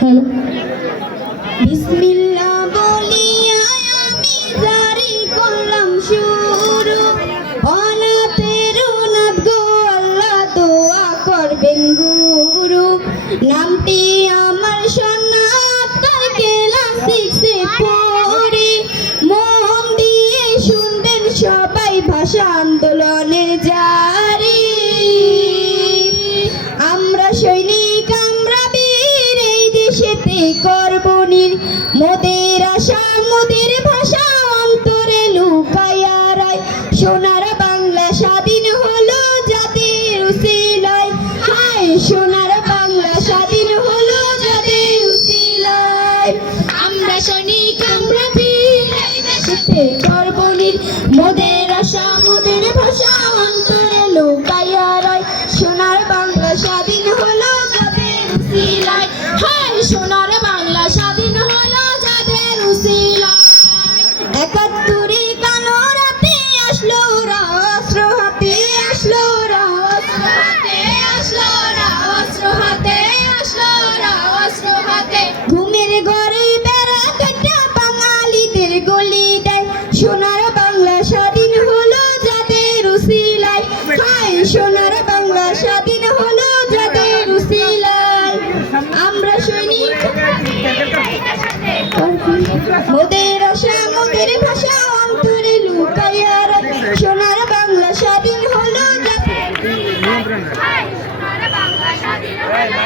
hello বিসমিল্লাহ বলিয়া আমি জারি করলাম শুরু অনাথের অনাথ গো আল্লাহ দোয়া করবেন গুরু নামটি আমার সোনাত তার ক্লাস 6 এ পড়ি মন দিয়ে শুনবেন সবাই ভাষা আন্দোলনের জারি আমরা সৈনিক আমরা বীর এই দেশেতে করব নীর মোদের আশা মোদের ভাষা অন্তরে লুকাইয়া রায় সোনার বাংলা স্বাধীন হলো জাতির উসিলায় হায় সোনার বাংলা স্বাধীন হলো জাতির উসিলায় আমরা সৈনিক আমরা বীর এই দেশেতে করব নীর মোদের আশা মোদের ভাষা অন্তরে লুকাইয়া রায় সোনার বাংলা স্বাধীন হলো যাদের উসিলায় হায় সোনার বাংলা স্বাধীন হলো যাদের উসিলায় ৭১ কালো রাতে আসলো ওরা অস্ত্র হাতে আসলো ওরা অস্ত্র হাতে আসলো ওরা অস্ত্র হাতে আসলো ওরা অস্ত্র হাতে ঘুমের ঘরে বেড়া কাটা বাঙালিদের গলি দেয় সোনার বাংলা স্বাধীন হলো যাদের উসিলায় হায় সোনার বাংলা স্বাধীন হলো যাদের উসিলায় আমরা সৈনিক মোদের আশা মোদের ভাষা অন্তরে লুকাইয়া রায় সোনার বাংলা স্বাধীন হলো যাদের সোনার বাংলা স্বাধীন হলো